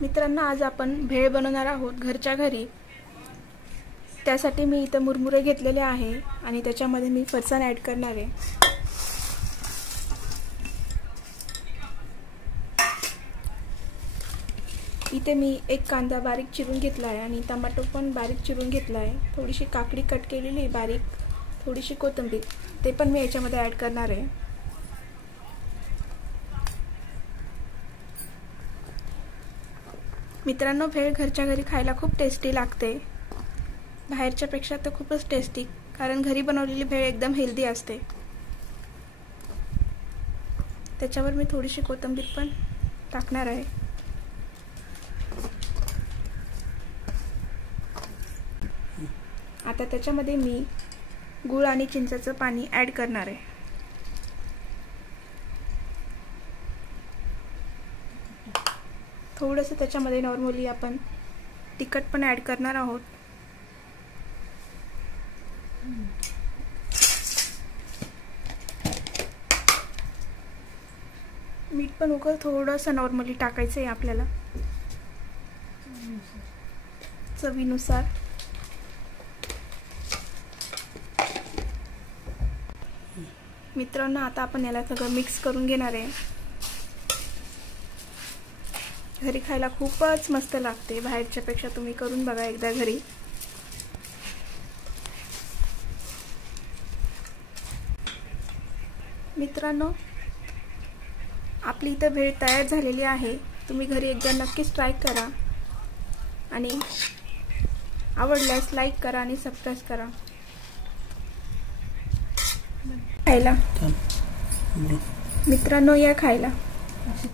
मित्रांनो, आज आपण भेळ बनवणार आहोत घरच्या घरी। त्यासाठी मी इथे मुरमुरे घेतलेले आहे आणि त्याच्यामध्ये मी फरसाण ॲड करणार आहे। इथे मी एक कांदा बारीक चिरून घेतला आहे आणि टमाटो पण बारीक चिरून घेतला आहे। थोडीशी काकडी कट केलेली बारीक, थोडीशी कोथिंबीर ते पण मी याच्यामध्ये ॲड करणार आहे। मित्रांनो, भेळ घरच्या घरी खायला खूप टेस्टी लागते। बाहेरच्या पेक्षा तर खूपच टेस्टी, कारण घरी बनवलेली भेळ एकदम हेल्दी असते। त्याच्यावर मी थोडीशी कोथिंबीर पण टाकणार आहे। आता त्याच्यामध्ये मी गूळ आणि चिंचेचं पाणी ॲड करणार आहे। थोडंसं त्याच्यामध्ये नॉर्मली आपण तिखट पण ॲड करणार आहोत। मीठ पण उकळ थोडंसं नॉर्मली टाकायचं आहे आपल्याला, चवीनुसार। मित्रांनो, आता आपण याला सगळं मिक्स करून घेणार आहे। घरी खायला खूपच मस्त लागते, बाहेरच्या पेक्षा तुम्ही करून बघा एकदा घरी। मित्रांनो, आपली इथे भेळ तयार झालेली आहे। तुम्ही घरी एकदा नक्कीच ट्राय करा आणि आवडल्यास लाईक करा आणि सबस्क्राइब करा। खायला मित्रांनो, या खायला।